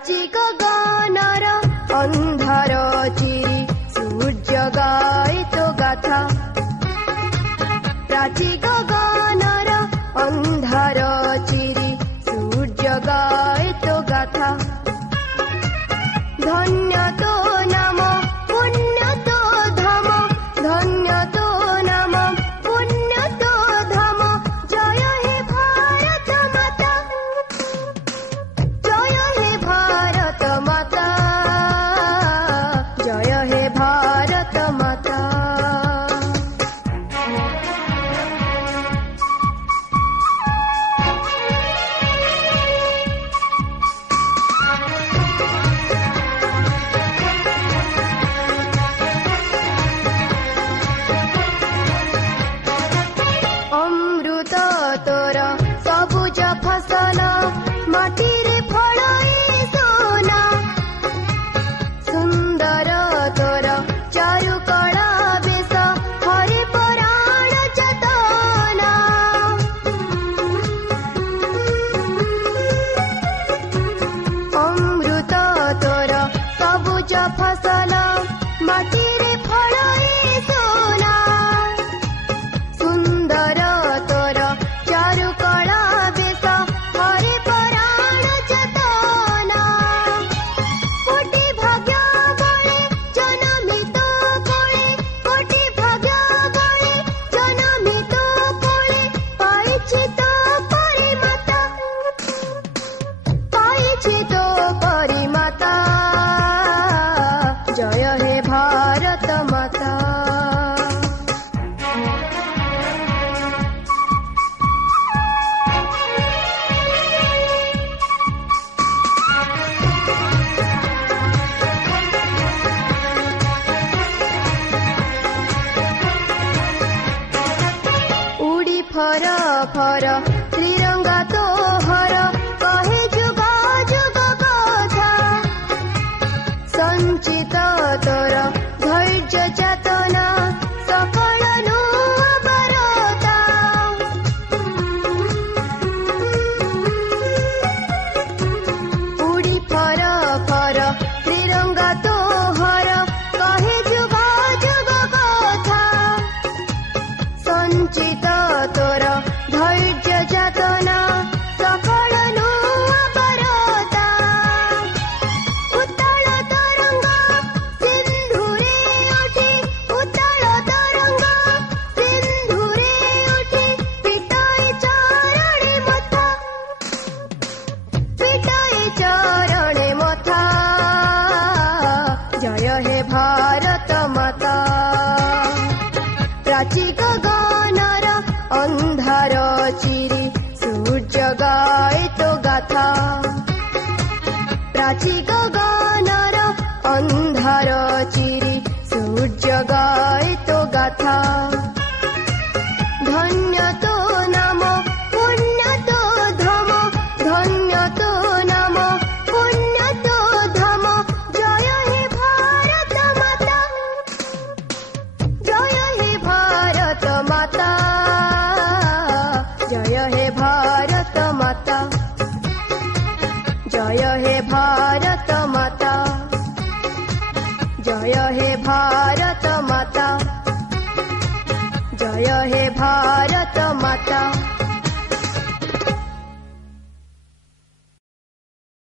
प्राची गगनर अंधार चिरी सूर्य गाए तो गाथा प्राची गगनर अंधार चिरी सूर्य गाए तो गाथा धन्य तो नाम पुण्य तो धाम धन्य तो नाम पुण्य तो धाम जय हे भारत माता जय हे भारत माता जय हे भारत माता अमृत तोर सबुज फसल माटीरे फळई सोना सुंदर तोर चारु कला बेश हरि पराण चेतना अमृत तोर सबुज फसल माटीरे फळई सोना सुंदर तोर चारु कला बेश हरि पराण चेतना कोटि भाग्य बळे जन्मित कोळे कोटि भाग्य बळे जन्मित कोळे पाइछि तो परिमाता जय हे भारत माता उड़ी फर फर त्रिरंगा तोहर कहे जुग जुग कथा संचित तोर धैर्य चेतना सकल नुबरता उड़ी फर फर त्रिरंगा तोहर कहे जुग जुग कथा संचित तोर धैर्य चेतना सकल नुबरता उत्तल तरंग सिंधुरे उठी उत्तल तरंग सिंधुरे उठी पिटाई चरणे मथा जय हे भारत माता प्राची गगनर अंधार चिरी सूर्य गाए तो गाथा प्राची गगनर अंधार चिरी सूर्य गाए तो गाथा धन्य तो नाम पुण्य तो धाम धन्य तो नाम पुण्य तो धाम जय हे भारत माता जय हे भारत माता जय हे भारत माता जय हे भारत माता जय हे भारत माता जय हे भारत माता।